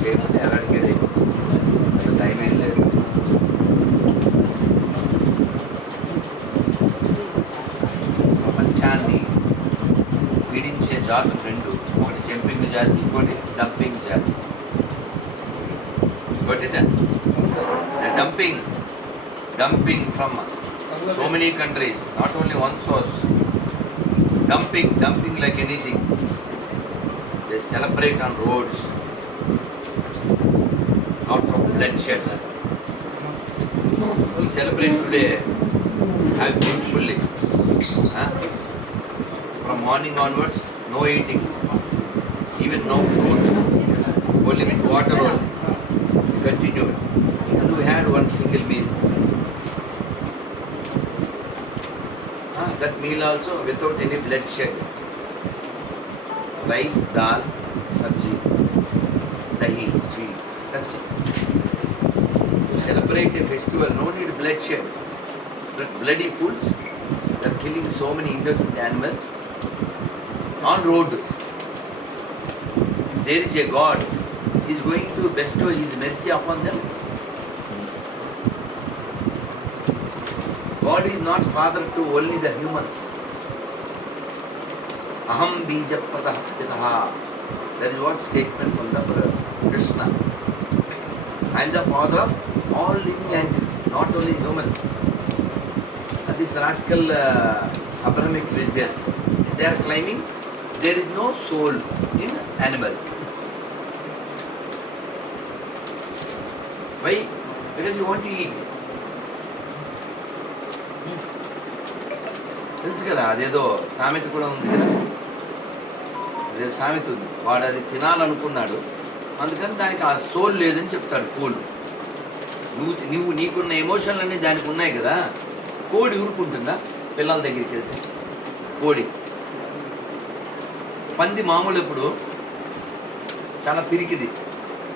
చేయమంటే ఎలా అడిగేది అసలు టైం ఏం లేదు ప్రపంచాన్ని పీడించే జాతులు రెండు ఒకటి జంపింగ్ జాతి ఇంకోటి డంపింగ్ జాతి ఇంకోటి dumping dumping from so many countries not only one source dumping dumping like anything they celebrate on roads Lot of bloodshed. We celebrate today, have beautifully. Huh? From morning onwards, no eating, even no food, only with water only. We continued. And we had one single meal. Ah, that meal also without any bloodshed. Rice, dal, sabji, dahi, sweet. That's it. Celebrate a festival, no need bloodshed. But bloody fools, they're killing so many innocent animals on road. There is a God. He is going to bestow His mercy upon them. God is not father to only the humans. Aham bija pitaha. That is what statement from the Krishna. I am the father all living entity not only humans అది radical Abrahamic religions they are claiming there is no soul in animals why because you want eat తెలుసు కదా అదేదో సామెత కూడా ఉంది కదా అదే సామెత ఉంది వాడు అది తినాలనుకున్నాడు అందుకని దానికి ఆ సోల్ లేదని చెప్తాడు ఫుల్ నువ్వు నువ్వు నీకున్న ఎమోషన్లు అన్నీ దానికి ఉన్నాయి కదా. కోడి ఊరుకుంటుందా? పిల్లల దగ్గరికి వెళ్తే. కోడి. పంది మామూలు ఎప్పుడు? చాలా పిరికిది.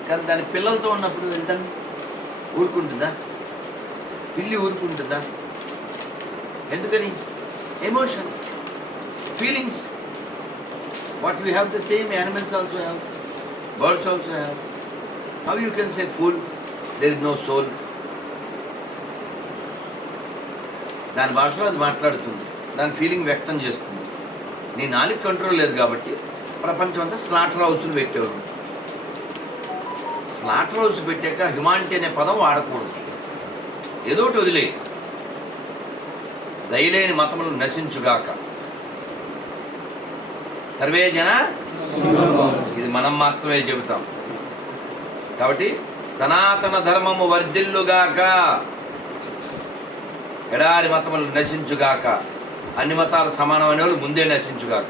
కానీ దాని పిల్లలతో ఉన్నప్పుడు వెళ్తాను ఊరుకుంటుందా? పిల్లి ఊరుకుంటుందా? ఎందుకని? Emotion. Feelings. What we have the same animals also have birds also have. How you can say full? There is no soul. దాని భాషలో అది మాట్లాడుతుంది. దాని ఫీలింగ్ వ్యక్తం చేస్తుంది. నీ నాలుగు కంట్రోల్ లేదు కాబట్టి ప్రపంచం అంతా స్లాటర్ హౌస్లు పెట్టేవారు. స్లాటర్ హౌస్ పెట్టాక హ్యుమానిటీ అనే పదం వాడకూడదు. ఏదో ఒకటి వదిలే. దయలేని మతములు నశించుగాక. సర్వే జన ఇది మనం మాత్రమే చెబుతాం. కాబట్టి సనాతన ధర్మము వర్ధిల్లుగాక. ఎడారి మతములు నశించుగాక. అన్ని మతాలు సమానం అనే వాళ్ళు ముందే నశించుగాక.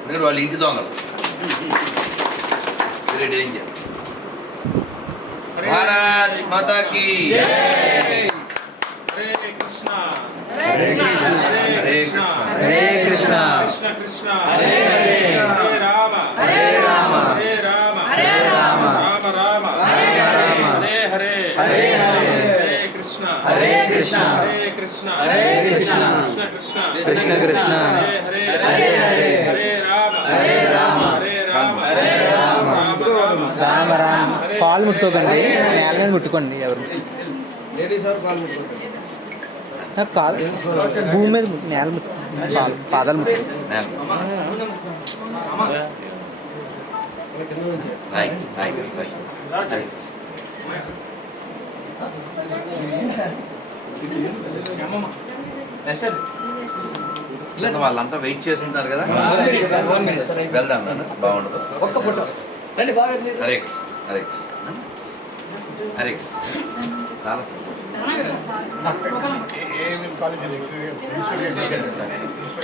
ఎందుకంటే వాళ్ళు ఇంటి దొంగలు. డేంజర్ భారత్ మాతాకి హరే కృష్ణ హరే కృష్ణ హరే కృష్ణ హరే కృష్ణ కృష్ణ హరే కృష్ణ. హరే కృష్ణ. కృష్ణ. కృష్ణ హరే హరే హరే రామ. హరే రామ. హరే రామ. హరే రామ. కాలు ముట్టుకోకండి. నేల మీద ముట్టుకోండి ఎవరు. ఆ, కాలు భూమి మీద ముట్టు- నేల ముట్టు కాలు పాదాలు రైట్ రైట్ రైట్ ఇట్లా వాళ్ళంతా వెయిట్ చేస్తున్నారు కదా. వెళ్దాం బాగుండదు. ఒక్క ఫోటో. రండి బాగా హరే కృష్ణ హరే కృష్ణ. హరే కృష్ణ. చాలా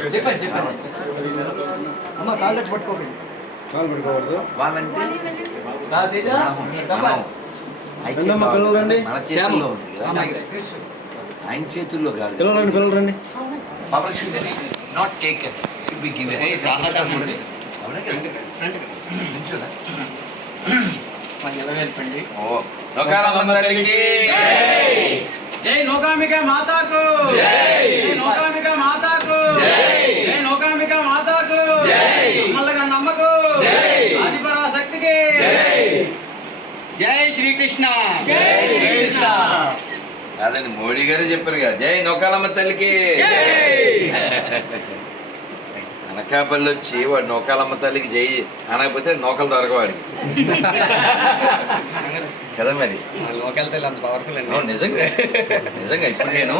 చెప్పండి చెప్పండి. అమ్మ కాళ్ళు పట్టుకోకండి. వాళ్ళంటే నా తేజ? మనం- చేతుల్లో ఉంది ఆయన చేతుల్లో కాదు. పిల్లలు రండి పిల్లలు రండి power should not taken should be given అవునా కదా నిల్చోదా? ఓ లోకాలమ్మ తల్లికి జై నౌకాంబిక మాతాకు. జై. మాతాకు. జై. జై నౌకాంబిక మాతాకు. జై. నమ్మలగా నమ్మకు. జై. ఆదిపరాశక్తికి. జై. జై శ్రీకృష్ణ. అదని మోడీ గారే చెప్పారు కదా. జై నౌకాలమ్మ తల్లికి. అనకాపల్లి వచ్చి వాడు నౌకాలమ్మ తల్లికి జై అనకపోతే నౌకలు దొరకవాడికి. కదా మరి? లోకల్ తెల్ల అంత పవర్ఫుల్ అవును, నిజంగా. నిజంగా ఇప్పుడు నేను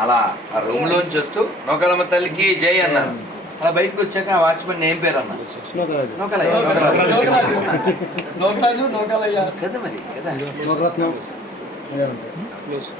అలా ఆ రూమ్ లోంచి వస్తూ నౌకాలమ్మ తల్లికి జై అన్నాను. అలా బయటకు వచ్చాక ఆ వాచ్మెన్ ఏం పేరు అన్నా? నౌకలయ్య, నౌకలయ్య. కదా మరి కదా. Yeah. Yes.